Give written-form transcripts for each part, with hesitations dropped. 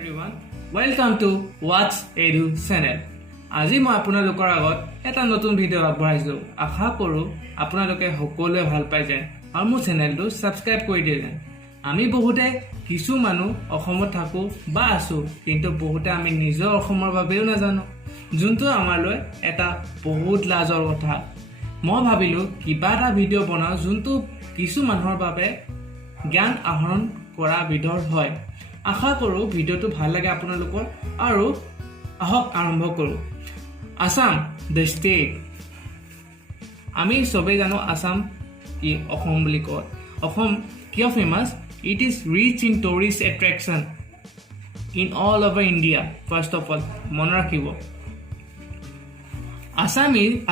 everyone, welcome to What's Edu channel. আজি মই আপোনালোকৰ আগত এটা নতুন ভিডিও আগবঢ়াইছো। আশা কৰো আপোনালোকে সকলোৱে ভাল পাই যায় আৰু মোৰ চেনেলটো সাবস্ক্ৰাইব কৰি দিয়ে যেন। আমি বহুতে কিছু মানুহ অসমত থাকো বা আছো, কিন্তু বহুতে আমি নিজৰ অসমৰ বাবেও নাজানো, যোনটো আমালৈ এটা বহুত লাজৰ কথা। মই ভাবিলো কিবা এটা ভিডিও বনাও যোনটো কিছু মানুহৰ বাবে জ্ঞান আহৰণ কৰা বিধৰ হয়। আশা কৰো ভিডিওটো ভাল লাগে আপোনালোকৰ আৰু আহক আৰম্ভ কৰো। Assam the state. আমি সবে জানো আসাম কি অসম বুলি কয়। অসম কিয় famous? It is rich in tourist attraction in all over India. First of all মনে ৰাখিব,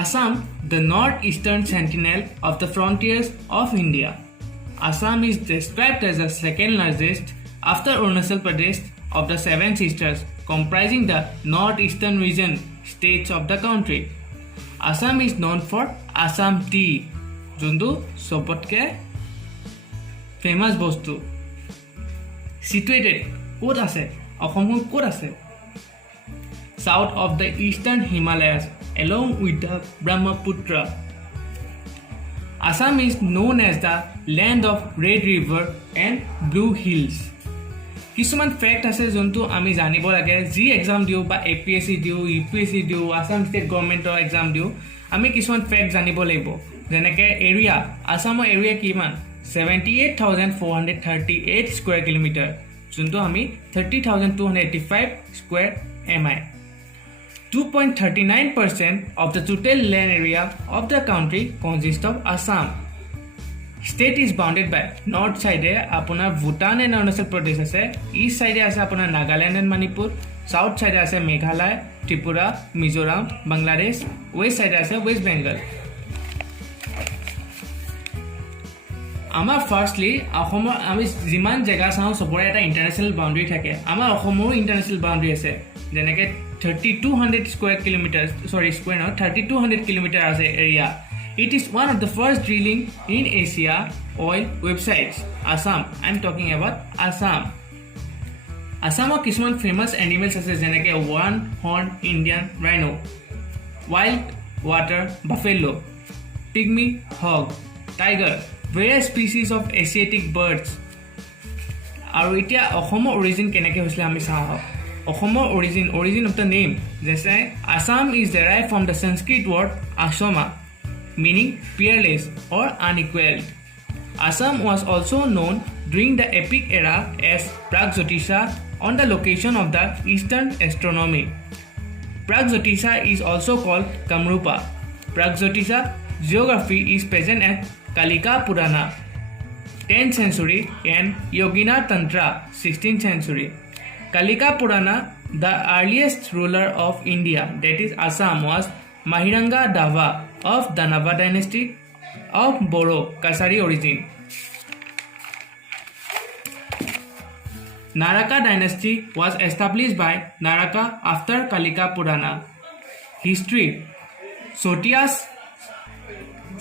Assam, the northeastern sentinel of the frontiers of India. Assam is described as the second largest after Arunachal Pradesh of the Seven Sisters, comprising the northeastern region states of the country. Assam is known for Assam tea, jundu sobotke famous bostu. Situated kot ase? Asamon kot ase? South of the eastern Himalayas, along with the Brahmaputra. Assam is known as the land of Red River and Blue Hills. কিছুমান fact আছে যোনটো আমি জানিব লাগে। যি exam দিও বা APS-C দিও, ইউপিএসসি দিও, আসাম ষ্টেট গভৰ্ণমেণ্টৰ এক্সাম দিও, আমি কিছুমান ফ্যাক্ট জানিব লাগিব। যেনেকে এৰিয়া, আসামৰ এৰিয়া কিমান? 78,438 স্কয়াৰ কিলোমিটাৰ, যোনটো আমি 30,285 square MI. 2.39% of the total land area of the country consists of Assam. State is bounded by north side apunar Bhutan and Arunachal Pradesh ase, east side ase apunar Nagaland and Manipur, south side ase Meghalaya, Tripura, Mizoram, Bangladesh, west side ase West Bengal. Amar firstly Ahomor ami jiman jaga sao sobore eta international boundary thake. Amar Ahomor international boundary ase jeneke 3200 square kilometers, 3200 kilometers as an area. It is one of the first drilling in Asia oil websites. Assam, I am talking about Assam. Assam are kisman famous animals as a one horn Indian rhino, wild water buffalo, pygmy hog, tiger, various species of Asiatic birds. Aru etia Ahomo origin keneke hoisle ami saw. Ahomo origin of the name. Just Assam is derived from the Sanskrit word Asama, meaning peerless or unequaled. Assam was also known during the epic era as Pragjyotisha on the location of the eastern astronomy. Pragjyotisha is also called Kamrupa. Pragjyotisha geography is present at Kalika Purana, 10th century, and Yogina Tantra, 16th century. Kalika Purana, the earliest ruler of India, that is Assam, was Mahiranga Dava of the Nava dynasty of Boro Kasari origin. Naraka dynasty was established by Naraka after Kalika Purana. History. Sotias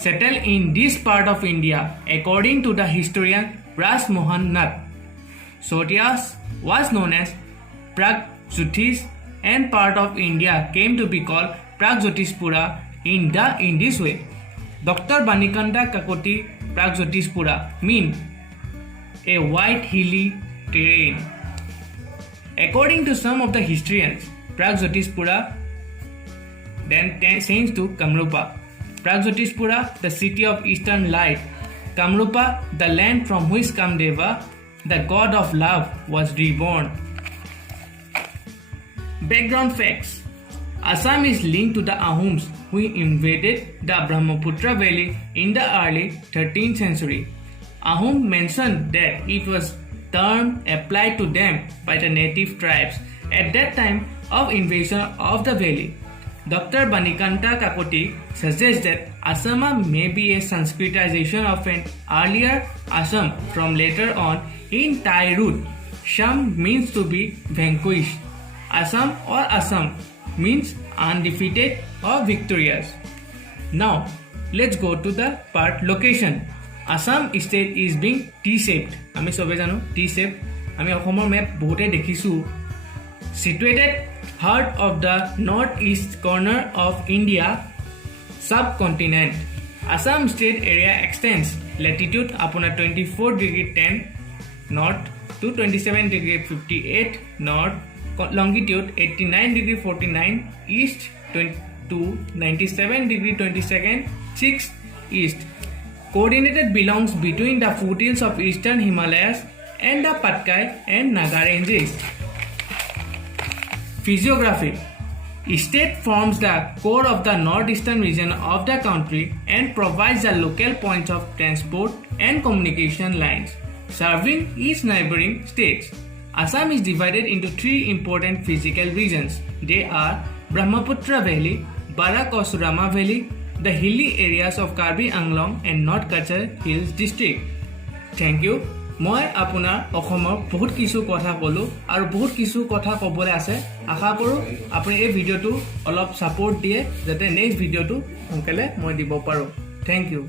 settled in this part of India according to the historian Ras Mohan Nath. Sotias was known as Pragjyotis, and part of India came to be called Pragjyotispura in this way. Dr. Banikanda Kakoti Pragjyotispura mean a wide hilly terrain. According to some of the historians, Pragjyotispura then changed to Kamrupa. Pragjyotispura, the city of eastern light. Kamrupa, the land from which Kamdeva, the god of love, was reborn. Background facts. Assam is linked to the Ahoms who invaded the Brahmaputra valley in the early 13th century. Ahom mentioned that it was term applied to them by the native tribes at that time of invasion of the valley. Dr. Banikanta Kakoti suggests that Asama may be a Sanskritization of an earlier Assam from later on in Thai root. Sham means to be vanquished. Assam or Assam means undefeated or victorious. Now, let's go to the part location. Assam state is being T-shaped. Ami sobe jano T-shaped. আমি অসমৰ map বহুতে দেখিছোঁ Situated heart of the northeast corner of India subcontinent. Assam state area extends latitude apuna 24°10 north to 27°58 north, longitude 89°49 east to 97°22 6 east. Coordinated belongs between the foothills of eastern Himalayas and the Patkai and Naga ranges. Physiography. State forms the core of the northeastern region of the country and provides the local points of transport and communication lines, serving each neighboring states. Assam is divided into three important physical regions. They are Brahmaputra Valley, Barak-Osurama Valley, the hilly areas of Karbi Anglong and North Kachar Hills district. Thank you. মই আপোনাৰ অসমৰ বহুত কিছু কথা ক'লো আৰু বহুত কিছু কথা ক'বলৈ আছে আশা কৰোঁ আপুনি এই ভিডিঅ'টো অলপ ছাপোৰ্ট দিয়ে যাতে নেক্সট ভিডিঅ'টো সোনকালে মই দিব পাৰোঁ থেংক ইউ